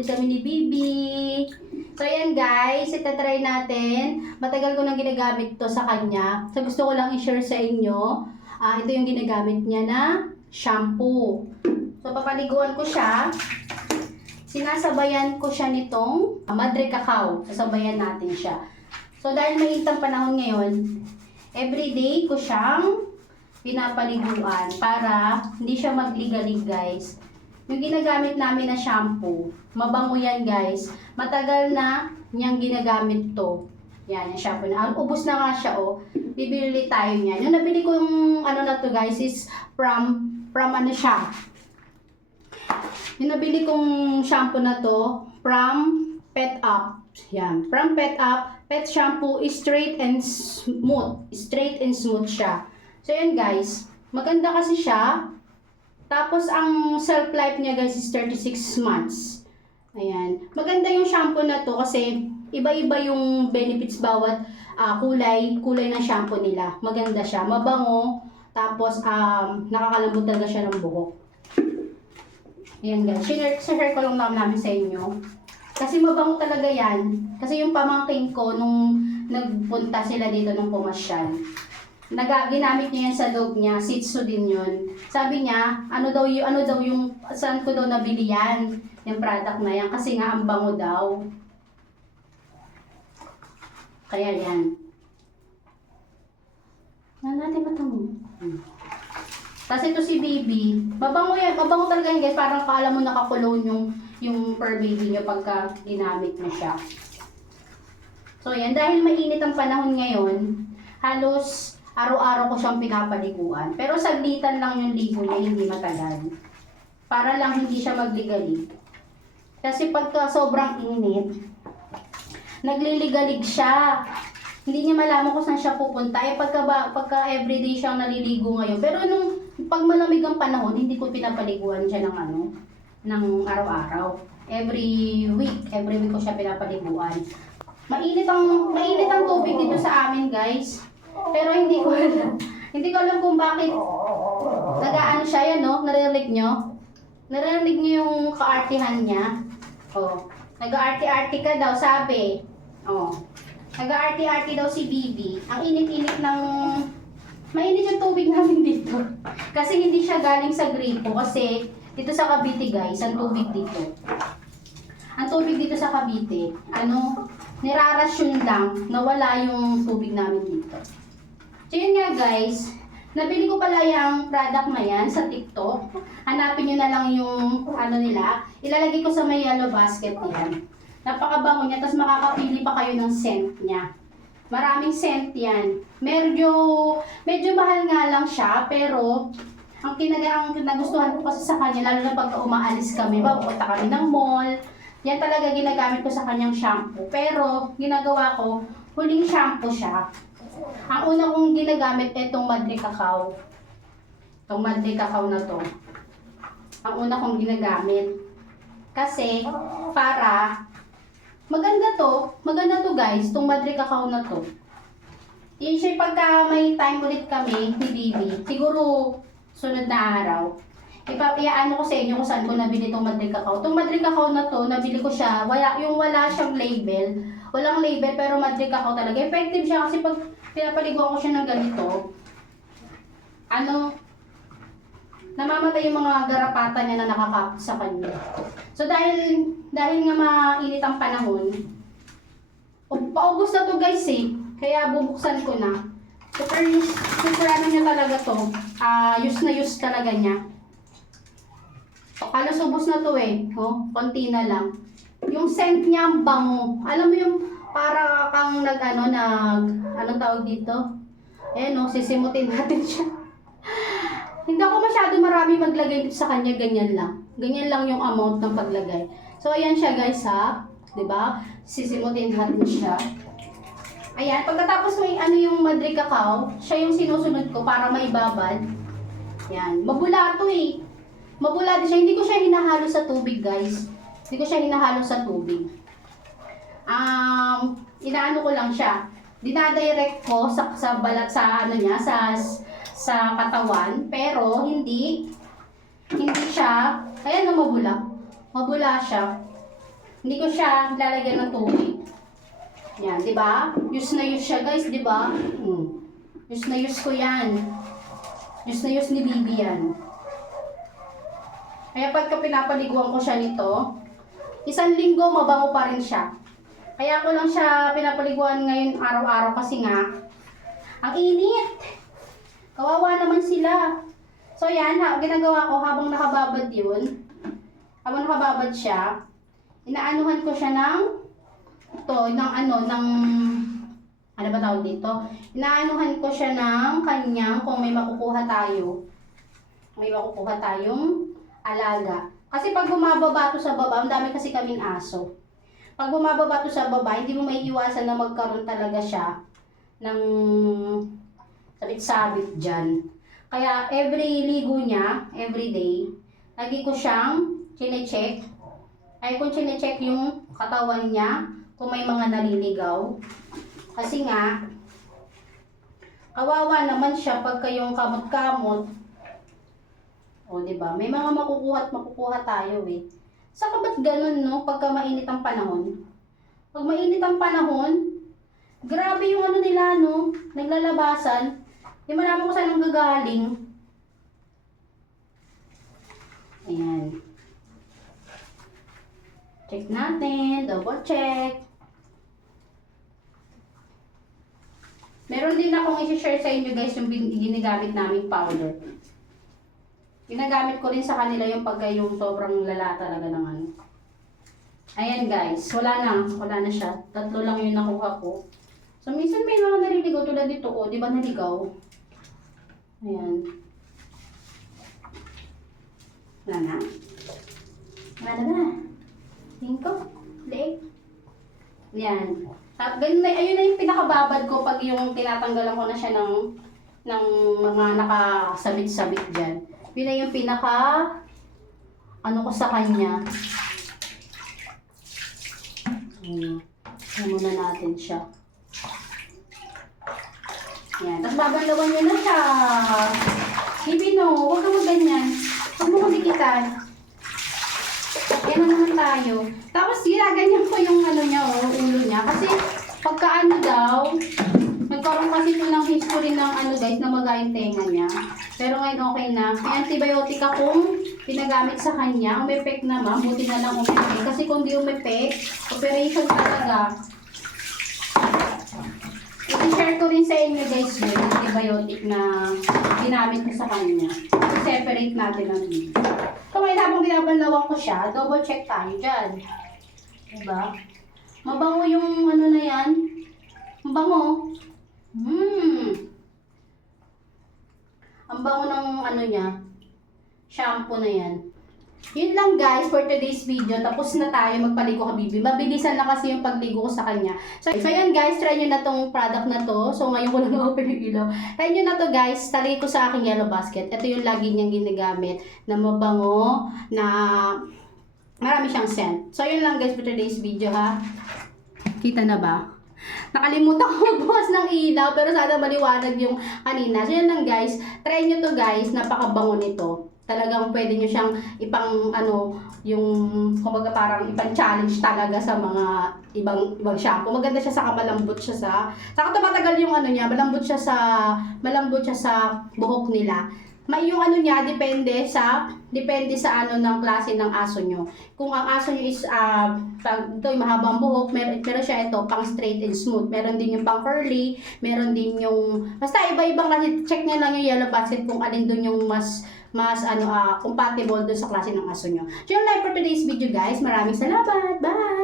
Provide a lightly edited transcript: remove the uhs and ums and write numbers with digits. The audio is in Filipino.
ulit kami ni Bibi. So ayan guys, itatry natin. Matagal ko nang ginagamit to sa kanya. So gusto ko lang i-share sa inyo. Ito yung ginagamit niya na shampoo. So papaliguan ko siya. Sinasabayan ko siya nitong Madre Cacao. Sasabayan natin siya. So dahil mainit ang panahon ngayon, everyday ko siyang pinapaliguan para hindi siya magligalig guys. Yung ginagamit namin na shampoo, mabango yan guys. Matagal na niyang ginagamit to. Yan, yung shampoo na. Ubus na nga siya oh. Bibili tayo niyan. Yung nabili ko yung ano na to guys is from ano siya. Yung nabili kong shampoo na to from Pet Up. Yan, from Pet Up. Pet shampoo is straight and smooth. Straight and smooth siya. So yan guys, maganda kasi siya. Tapos ang shelf life niya guys is 36 months. Ayan. Maganda yung shampoo na to kasi iba-iba yung benefits bawat kulay ng shampoo nila. Maganda siya, mabango, tapos nakakalambot talaga siya ng buhok. Ayan guys, share ko lang namin sa inyo. Kasi mabango talaga yan. Kasi yung pamangking ko nung nagpunta sila dito nung pumasyal. Ginamit niya yan sa dog niya, Shih Tzu din yun. Sabi niya, ano daw yung, saan ko daw nabili yan, yung product na yan, kasi nga ang bango daw. Kaya yan. Natin mata mo. Tapos ito si Baby, mabango yan, mabango talaga yan guys, parang kala mo nakakulon yung fur baby niyo pagka ginamit mo siya. So yan, dahil mainit ang panahon ngayon, halos araw-araw ko siyang pinapaliguan. Pero saglitan lang yung ligo niya, hindi matagal. Para lang hindi siya magligalig. Kasi pagka sobrang init, nagliligalig siya. Hindi niya malaman kung saan siya pupunta. Pagka everyday siyang naliligo ngayon. Pero pag malamig ang panahon, hindi ko pinapaliguan siya ng araw-araw. Every week ko siya pinapaliguan. Mainit ang tubig dito sa amin, guys. Pero hindi ko alam kung bakit nag-aano siya yan, no? Naririnig nyo? Naririnig nyo yung kaartihan niya? Oh, nag-aarti-arti ka daw, sabi. Oh, nag-aarti-arti daw si Bibi. Ang init-init mainit yung tubig namin dito. Kasi hindi siya galing sa gripo. Kasi dito sa Cavite, guys, ang tubig dito. Ang tubig dito sa Cavite, nirarasyon lang na wala yung tubig namin dito. So yun nga guys, nabili ko pala yung product na yan sa TikTok. Hanapin nyo na lang yung nila. Ilalagay ko sa may yellow basket yan. Napakabango niya, tapos makakapili pa kayo ng scent niya. Maraming scent yan. Medyo mahal nga lang siya, pero ang nagustuhan ko kasi sa kanya, lalo na pag umaalis kami, pupunta kami ng mall, yan talaga ginagamit ko sa kanyang shampoo. Pero ginagawa ko, huling shampoo siya. Ang una kong ginagamit itong Madre Cacao. Itong Madre Cacao na to. Ang una kong ginagamit. Kasi para maganda to guys, itong Madre Cacao na to. Yun siya pagka may time ulit kami ni Bibi, siguro sunod na araw. Ipapayaano ko sa inyo kung saan ko nabili itong Madre Cacao. Itong Madre Cacao na to, nabili ko siya, wala siyang label. Walang label pero Madre Cacao talaga. Effective siya kasi pag pinapaliguan ko siya ng ganito, namamatay yung mga garapata niya na nakakapit sa kanya. So dahil nga mainit ang panahon, paubos na to guys eh. Kaya bubuksan ko na. Super niya talaga to. Use na use talaga niya. Halos ubos na to eh. Oh, konti na lang. Yung scent niya ang bango. Alam mo yung para kang anong tawag dito? Ayan o, sisimutin natin siya. Hindi ako masyado marami maglagay dito sa kanya, ganyan lang. Ganyan lang yung amount ng paglagay. So ayan siya guys ha. Diba? Sisimutin natin siya. Ayan, pagkatapos may yung Madre Cacao, siya yung sinusunod ko para maibabad. Ayan, mabula to eh. Mabula din siya. Hindi ko siya hinahalo sa tubig guys. Hindi ko siya hinahalo sa tubig. Inaano ko lang siya. Dinadirect ko sa balat sa sa katawan, pero hindi siya, ayan na mabula. Mabula siya. Hindi ko siya lalagyan ng tubig. Yan, di ba? Use na use siya guys, di ba? Use na use ko yan. Use na use ni Bibi yan. Kaya pagka pinapaliguan ko siya nito, 1 linggo mabango pa rin siya. Kaya ako lang siya pinapaliguan ngayon araw-araw kasi nga, ang init. Kawawa naman sila. So yan, ginagawa ko habang nakababad yun. Habang nakababad siya, inaanuhan ko siya ng ano ba tawag dito? Inaanuhan ko siya ng kanyang kung may makukuha tayo. May makukuha tayong alaga. Kasi pag bumababa to sa baba, ang dami kasi kaming aso. Pag bumababa to sa baba, hindi mo maiiwasan na magkaroon talaga siya ng sabit-sabit dyan. Kaya every ligo niya, every day, lagi ko siyang chine-check. Ay kung chine-check yung katawan niya, kung may mga naliligaw. Kasi nga, kawawa naman siya pagka yung kamot-kamot. O, diba? May mga makukuha at makukuha tayo eh. Saka ba't ganun, no? Pagka mainit ang panahon. Pag mainit ang panahon, grabe yung ano nila, no? Naglalabasan. Di malaman ko saan ang gagaling. Ayan. Check natin. Double check. Meron din akong i-share sa inyo guys yung ginagamit naming powder. Ginagamit ko rin sa kanila yung pagka yung sobrang lala talaga ng ano. Ayan guys, wala na siya. 3 lang yung nakuha ko. So minsan may mga naliligaw tulad dito, oh, di ba naligaw? Ayan. Wala na. Wala na. 5, 8. Ayan. At ganun na, ayun na yung pinakababad ko pag yung tinatanggalan ko na siya ng mga nakasabit-sabit dyan. Yun na yung pinaka ano ko sa kanya. Muna natin siya. Yan. Tapos babalawan nyo na siya. Ibino, huwag ka ganyan. Huwag mo kadikitan. Yan na naman tayo. Tapos ginaganyan ko yung ano niya, ulo niya. Kasi pagka ano daw, nagkaroon kasi ito ng history ng ano guys, na magayang tenga niya. Pero ngayon okay na. May antibiotic akong pinagamit sa kanya. Umepek naman. Buti na lang umepek. Kasi kung di umepek, operation talaga. I-share ko rin sa inyo guys yung antibiotic na ginamit ko sa kanya. I-separate natin ang video. So ngayon habang binabanlawan ko siya, double check tayo dyan. Diba? Mabango yung ano na yan. Mabango. Ang bango ng ano niya, shampoo na yan. Yun lang guys for today's video. Tapos na tayo magpaligo habibi. Mabilisan na kasi yung pagligo ko sa kanya. So yan guys, try nyo na tong product na to. So ngayon ko lang na-open yung ilaw. Try nyo na to guys. Talagay ko sa aking yellow basket. Ito yung lagi niyang ginagamit na mabango, na marami siyang scent. So yun lang guys for today's video ha. Kita na ba? Nakalimutan ko magbukas ng ilaw pero sana maliwanag yung kanina. So yan lang guys. Try nyo to guys. Napakabango nito. Talagang pwede nyo siyang ipang ano, yung kumbaga parang ipang challenge talaga sa mga ibang shampoo. Maganda siya sa malambot siya saka tumatagal yung ano niya, malambot siya sa buhok nila. Yung ano niya depende sa ano ng klase ng aso nyo. Kung ang aso nyo is ito yung mahabang buhok, meron siya ito pang straight and smooth. Meron din yung pang curly, meron din yung basta iba-ibang kasi check nyo lang yung yellow basket kung alin doon yung mas compatible doon sa klase ng aso nyo. So yun lang for today's video guys. Maraming salamat. Bye!